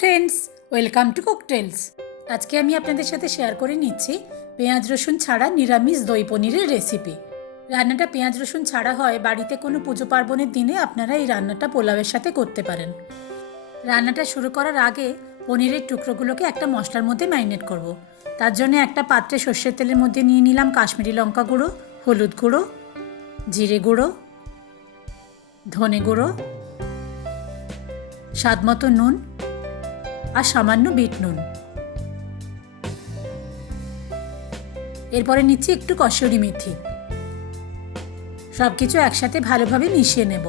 Friends, welcome to ককটেলস। আজকে আমি আপনাদের সাথে শেয়ার করে নিচ্ছি পেঁয়াজ রসুন ছাড়া নিরামিষ দই পনিরের রেসিপি। রান্নাটা পেঁয়াজ রসুন ছাড়া হয়। বাড়িতে কোনো পুজো পার্বণের দিনে আপনারা এই রান্নাটা পোলাওয়ের সাথে করতে পারেন। রান্নাটা শুরু করার আগে পনিরের টুকরোগুলোকে একটা মশলার মধ্যে ম্যারিনেট করব। তার জন্য একটা পাত্রে সর্ষের তেলের মধ্যে নিয়ে নিলাম কাশ্মীরি লঙ্কা গুঁড়ো, হলুদ গুঁড়ো, জিরে গুঁড়ো, ধনে গুঁড়ো, স্বাদ মতো নুন আর সামান্য বিট নুন। এরপরে নিচ্ছি একটু কসুরি মেথি। সব কিছু একসাথে ভালোভাবে মিশিয়ে নেব।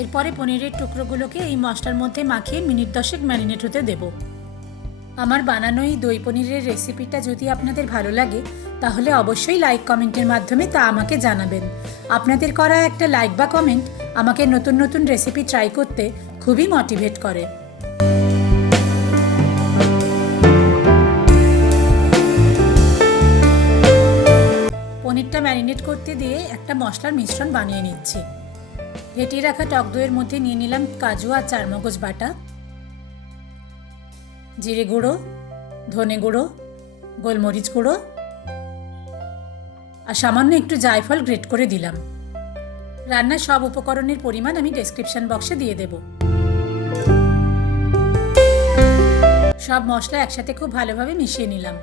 এরপরে পনিরের টুকরোগুলোকে এই মশলার মধ্যে মাখিয়ে মিনিট 10 ম্যারিনেট হতে দেব। আমার বানানো এই দই পনিরের রেসিপিটা যদি আপনাদের ভালো লাগে তাহলে অবশ্যই লাইক কমেন্টের মাধ্যমে তা আমাকে জানাবেন। আপনাদের করা একটা লাইক বা কমেন্ট আমাকে নতুন নতুন রেসিপি ট্রাই করতে খুবই মোটিভেট করে। পনিরটা ম্যারিনেট করতে দিয়ে একটা মশলার মিশ্রণ বানিয়ে নিচ্ছি। ফেটিয়ে রাখা টক দইয়ের মধ্যে নিয়ে নিলাম কাজু আর চারমগজ বাটা, জিরে গুঁড়ো, ধনে গুঁড়ো, গোলমরিচ গুঁড়ো আর সামান্য একটু জায়ফল গ্রেট করে দিলাম। রান্নার সব উপকরণের পরিমাণ আমি ডেসক্রিপশন বক্সে দিয়ে দেব। সব মশলা একসাথে খুব ভালোভাবে মিশিয়ে নিলাম।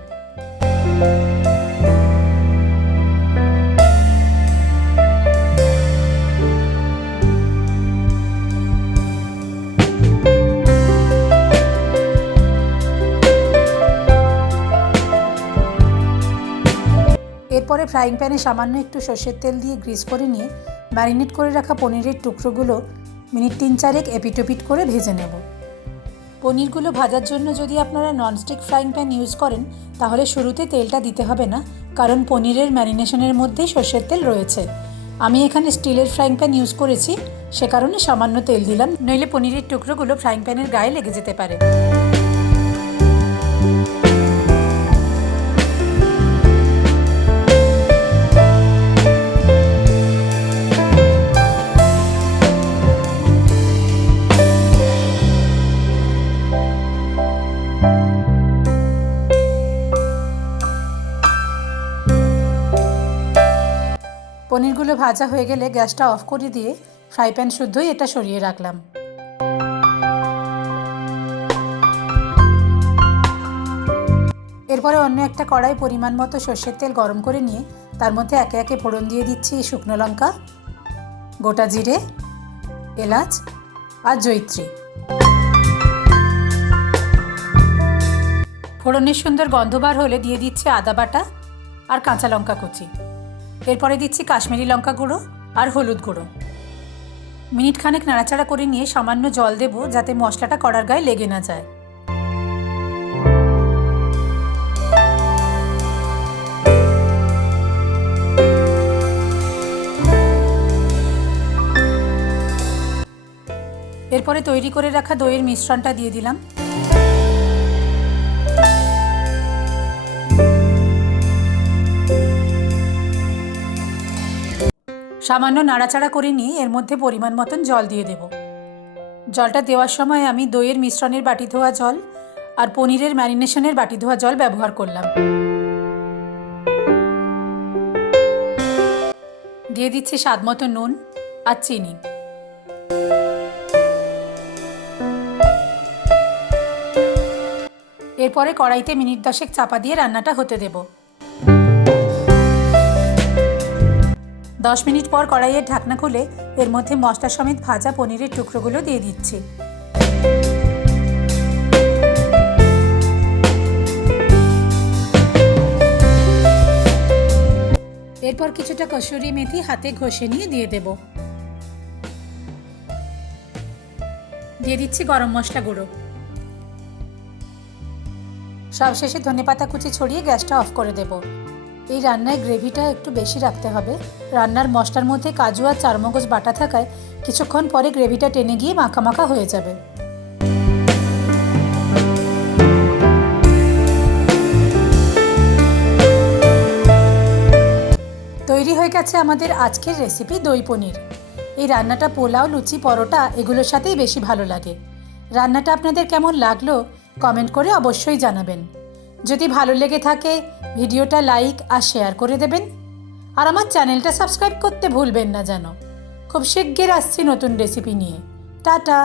এরপরে ফ্রাইং প্যানে সামান্য একটু সর্ষের তেল দিয়ে গ্রিস করে নিয়ে ম্যারিনেট করে রাখা পনিরের টুকরোগুলো মিনিট 3-4 এপিটোপিট করে ভেজে নেব। পনিরগুলো ভাজার জন্য যদি আপনারা ননস্টিক ফ্রাইং প্যান ইউজ করেন তাহলে শুরুতে তেলটা দিতে হবে না, কারণ পনিরের ম্যারিনেশনের মধ্যেই সর্ষের তেল রয়েছে। আমি এখানে স্টিলের ফ্রাইং প্যান ইউজ করেছি, সে কারণে সামান্য তেল দিলাম, নইলে পনিরের টুকরোগুলো ফ্রাইং প্যানের গায়ে লেগে যেতে পারে। পনিরগুলো ভাজা হয়ে গেলে গ্যাসটা অফ করে দিয়ে ফ্রাই প্যান শুদ্ধই এটা সরিয়ে রাখলাম। এরপরে অন্য একটা কড়াই পরিমাণ মতো সর্ষের তেল গরম করে নিয়ে তার মধ্যে একে একে ফোড়ন দিয়ে দিচ্ছি শুকনো লঙ্কা, গোটা জিরে, এলাচ আর জয়িত্রী। ফোড়নের সুন্দর গন্ধ বার হলে দিয়ে দিচ্ছি আদা বাটা আর কাঁচা লঙ্কা কুচি। এরপরে দিচ্ছি কাশ্মীরি লঙ্কা গুঁড়ো আর হলুদ গুঁড়ো। মিনিট খানেক নাড়াচাড়া করে নিয়ে সামান্য জল দেব যাতে মশলাটা কড়ার গায়ে লেগে না যায়। এরপরে তৈরি করে রাখা দইয়ের মিশ্রণটা দিয়ে দিলাম। সামান্য নাড়াচাড়া করে নিয়ে এর মধ্যে পরিমাণ মতন জল দিয়ে দেব। জলটা দেওয়ার সময় আমি দইয়ের মিশ্রণের বাটি ধোয়া জল আর পনিরের ম্যারিনেশনের বাটি ধোয়া জল ব্যবহার করলাম। দিয়ে দিচ্ছি স্বাদ মতো নুন আর চিনি। এরপরে কড়াইতে মিনিট 10 চাপা দিয়ে রান্নাটা হতে দেব। 10 মিনিট পর কড়াইয়ের ঢাকনা খুলে এর মধ্যে মশলা সমেত ভাজা পনিরের টুকরোগুলো দিয়ে দিচ্ছি। এরপর কিছুটা কসুরি মেথি হাতে ঘষে নিয়ে দিয়ে দেব। দিয়ে দিচ্ছি গরম মশলা গুঁড়ো। সবশেষে ধনেপাতা কুচি ছড়িয়ে গ্যাসটা অফ করে দেব। এই রান্নায় গ্রেভিটা একটু বেশি রাখতে হবে। রান্নার মশলার মধ্যে কাজু আর চারমগজ বাটা থাকায় কিছুক্ষণ পরে গ্রেভিটা টেনে গিয়ে মাখা মাখা হয়ে যাবে। তৈরি হয়ে গেছে আমাদের আজকের রেসিপি দই পনির। এই রান্নাটা পোলাও, লুচি, পরোটা এগুলোর সাথেই বেশি ভালো লাগে। রান্নাটা আপনাদের কেমন লাগলো কমেন্ট করে অবশ্যই জানাবেন। যদি ভালো লেগে থাকে ভিডিওটা লাইক আর শেয়ার করে দেবেন। আর আমার চ্যানেলটা সাবস্ক্রাইব করতে ভুলবেন না যেন। খুব শিগগির আসছি নতুন রেসিপি নিয়ে। টাটা।